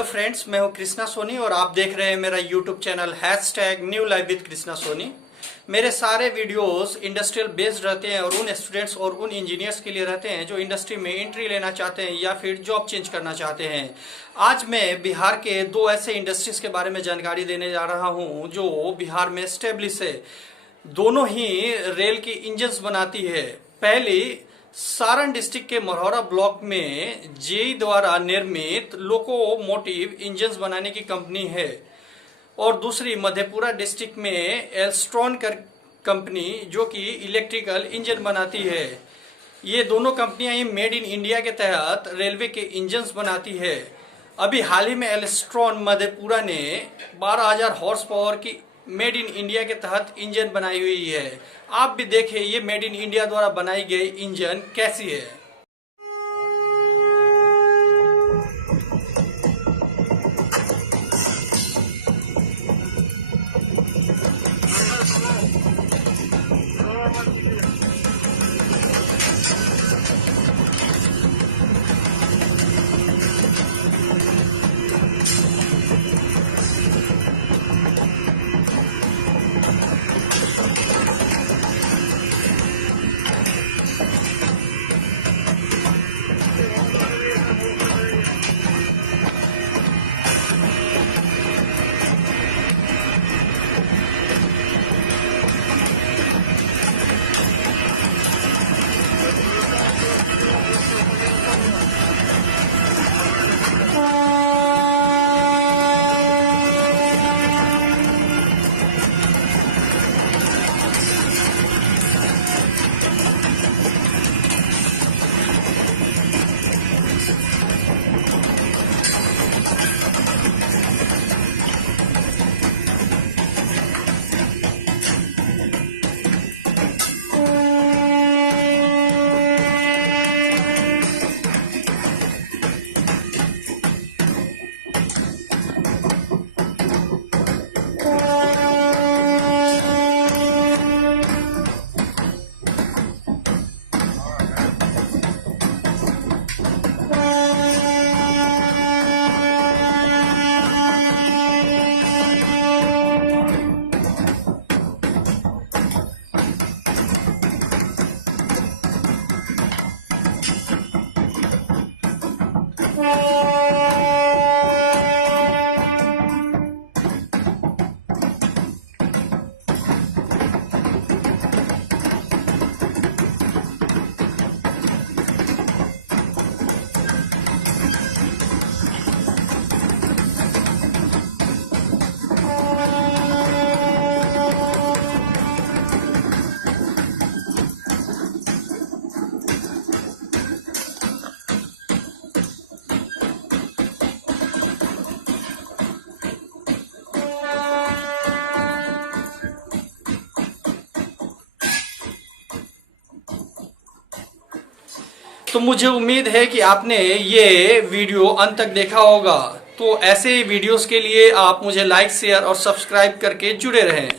Hello friends, मैं हूं कृष्णा सोनी और आप देख रहे हैं मेरा YouTube channel #new life with Krishna Soni. मेरे सारे वीडियोस इंडस्ट्रियल बेस्ड रहते हैं और उन स्टूडेंट्स और उन इंजीनियर्स के लिए रहते हैं जो इंडस्ट्री में एंट्री लेना चाहते हैं या फिर जॉब चेंज करना चाहते हैं। आज मैं बिहार के दो ऐसे इंडस्ट्रीज के बारे में जानकारी देने जा रहा हूं जो बिहार में स्टेब्लिश है। दोनों ही रेल की इंजन्स बनाती है। पहली सारण डिस्ट्रिक्ट के मरौरा ब्लॉक में जेई द्वारा निर्मित लोकोमोटिव इंजन्स बनाने की कंपनी है और दूसरी मधेपुरा डिस्ट्रिक्ट में एल्स्ट्रॉन कंपनी जो कि इलेक्ट्रिकल इंजन बनाती है। ये दोनों कंपनियां ही मेड इन इंडिया के तहत रेलवे के इंजन्स बनाती है। अभी हाल ही में एल्स्ट्रॉन मधेपुरा ने 12,000 हॉर्स पावर की मेड इन इंडिया के तहत इंजन बनाई हुई है। आप भी देखिए ये मेड इन इंडिया द्वारा बनाई गई इंजन कैसी है। तो मुझे उम्मीद है कि आपने ये वीडियो अंत तक देखा होगा। तो ऐसे वीडियोस के लिए आप मुझे लाइक, शेयर और सब्सक्राइब करके जुड़े रहें।